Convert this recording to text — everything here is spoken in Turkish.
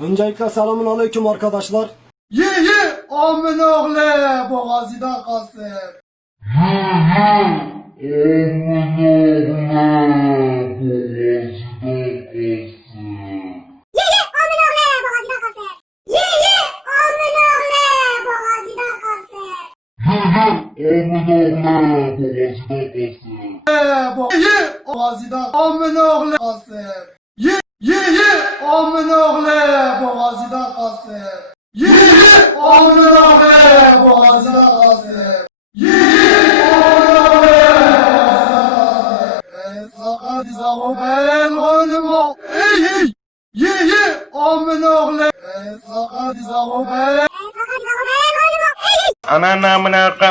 Öncelikle selamun aleyküm arkadaşlar. Ye amın oğlu boğazıda kalsın. Boğazıda amın oğlu kalsın. Ye amın oğlu boğazıda kalsın. Ye amın oğlu boğazıda kalsın. Ye